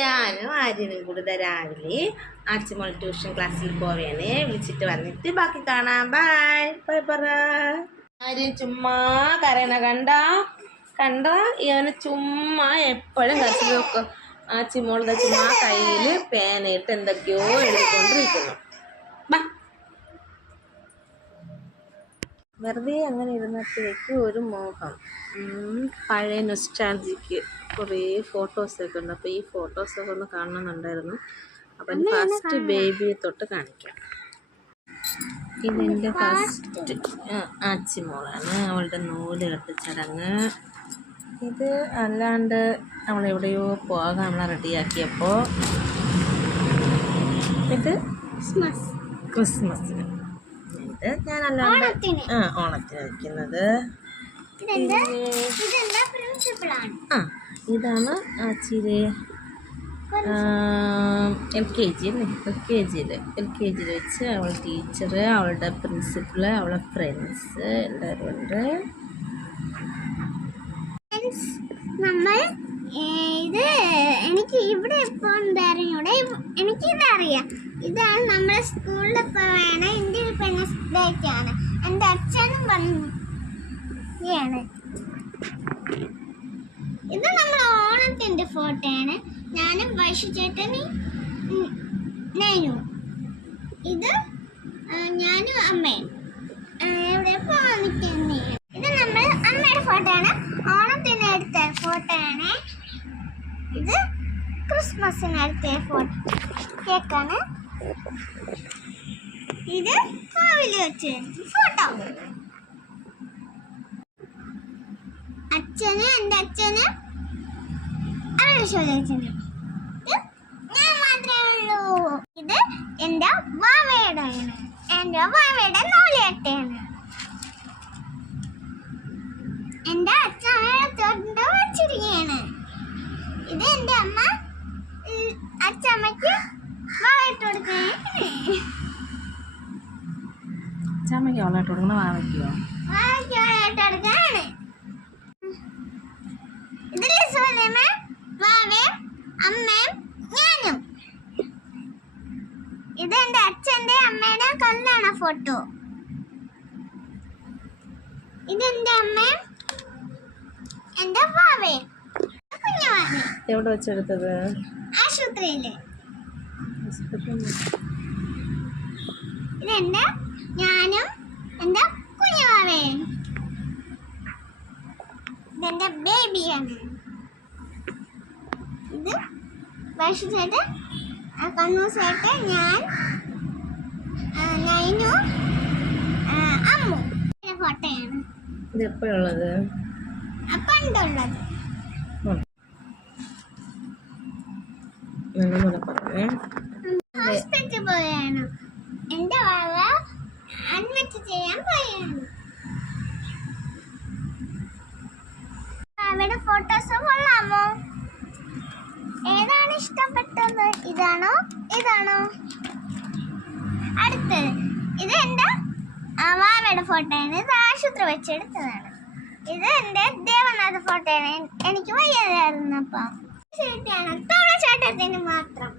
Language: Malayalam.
ഞാനും ആര്യനും കൂടി രാവിലെ ആച്ചിമോൾ ട്യൂഷൻ ക്ലാസ്സിൽ പോവേണ്. വിളിച്ചിട്ട് വന്നിട്ട് ബാക്കി കാണാം. ബൈ ബൈ പറ. ആര്യൻ ചുമ്മാ കരയണ കണ്ട ഇവന് ചുമ്മാ എപ്പോഴും ക്ലാസ്സിൽ നോക്കും. ആച്ചിമോളുടെ ചുമ്മാ കയ്യിൽ പേനയിട്ട് എന്തൊക്കെയോ എഴുതിക്കൊണ്ടിരിക്കുന്നു. വെറുതെ അങ്ങനെ ഇരുന്നപ്പോഴേക്ക് ഒരു മോഹം, പഴയ നൊസ്റ്റാൾജിക്ക് കുറേ ഫോട്ടോസൊക്കെ ഉണ്ട്. അപ്പോൾ ഈ ഫോട്ടോസൊക്കെ ഒന്ന് കാണണമെന്നുണ്ടായിരുന്നു. അപ്പം ഫസ്റ്റ് ബേബിയെ തൊട്ട് കാണിക്കാം. ഇതെൻ്റെ ഫസ്റ്റ് ആച്ചിമോളാണ്. അവളുടെ നൂല് കെട്ട് ചടങ്ങ്. ഇത് അല്ലാണ്ട് അവളെവിടെയോ പോകാൻ നമ്മളെ റെഡിയാക്കിയപ്പോൾ ഇത് ക്രിസ്മസിന്. ഇത് ഞാൻ അല്ലാണ്ട് ഓണത്തിന് വയ്ക്കുന്നത്. ഇതാണ് ആച്ചിയുടെ എൽ കെ ജിയിൽ വെച്ച് അവൾ ടീച്ചർ, അവളുടെ പ്രിൻസിപ്പൾ, അവളുടെ ഫ്രണ്ട്സ് എല്ലാവരും ഉണ്ട്. നമ്മൾ ഇത് എനിക്ക് ഇവിടെ ഇപ്പോൾ അറിഞ്ഞൂടെ, എനിക്കിതറിയാം. ഇതാണ് നമ്മളെ സ്കൂളിൽ ഇപ്പോൾ വേണം ഇൻഡിപെൻഡൻസ് ഡേക്കാണ്. എൻ്റെ അച്ഛനും പറഞ്ഞാണ്. ഇത് നമ്മൾ ഓണത്തിൻ്റെ ഫോട്ടോയാണ്. ഞാനും വൈഷു ചേട്ടനും നൈനു. ഇത് ഞാനും അമ്മയും എവിടെ പോകാൻ നിൽക്കുന്നേ. ഇത് നമ്മൾ അമ്മയുടെ ഫോട്ടോയാണ്. ഓണത്തിന് എടുത്ത ഫോട്ടോയാണ്. ഇത് ക്രിസ്മസിന് എടുത്ത കേക്കാണ്. ഇത് കാവില് വെച്ച് ഫോട്ടോ. എൻ്റെ അച്ഛന് അച്ഛന് ഞാൻ മാത്രമേ ഉള്ളൂ. ഇത് എൻ്റെ വാവയുടെ നൂലിയട്ടയാണ്. എൻ്റെ അച്ഛമ്മ വെച്ചിരിക്കുകയാണ്. ഇത് എൻ്റെ അമ്മ അച്ഛമ്മയ്ക്ക് വാവയിട്ട് കൊടുക്കുകയാണ്. അച്ഛമ്മയ്ക്ക് വളയിട്ട് കൊടുക്കണ വാവയ്ക്കോ? വാവയ്ക്ക് വളയിട്ട് കൊടുക്കുകയാണ്. ഇതിൽ വാവയും അമ്മയും ഞാനും. ഇത് എൻ്റെ അച്ഛൻ്റെ അമ്മയുടെ കല്യാണ ഫോട്ടോ. ഇതെന്റെ അമ്മയും എന്റെ വാവയും കുഞ്ഞുവാവയും. എവിടെ വെച്ചെടുത്തത്? ആശുപത്രിയില്. ഇതെന്റെ ഞാനും എന്റെ കുഞ്ഞുവാവയും. ഇതെന്റെ ബേബിയാണ്. ഇത് വൈഷുചേട്ടൻ, കണ്ണൂസേട്ടൻ, ഞാൻ, നൈനു, അമ്മു ഫോട്ടോയാണ്. ഇത് എപ്പോഴുള്ളത്? പണ്ടുള്ളത്. ഹോസ്പിറ്റലിൽ പോയാണ്. എന്റെ വാവ അഡ്മിറ്റ് ചെയ്യാൻ പോയാണ്. വാവയുടെ ഫോട്ടോസ് കൊള്ളാമോ? ഏതാണ് ഇഷ്ടപ്പെട്ടത്? ഇതാണോ? അടുത്തത് ഇത് എന്റെ വാവയുടെ ഫോട്ടോയാണ്. ഇത് ആശുപത്രി വെച്ചെടുത്തതാണ്. ഇത് എന്റെ ദേവനാഥ ഫോട്ടോയാണ്. എനിക്ക് വയ്യാതായിരുന്നു. അപ്പം ചേട്ടനാണ് ചേട്ടത്തിന് മാത്രം.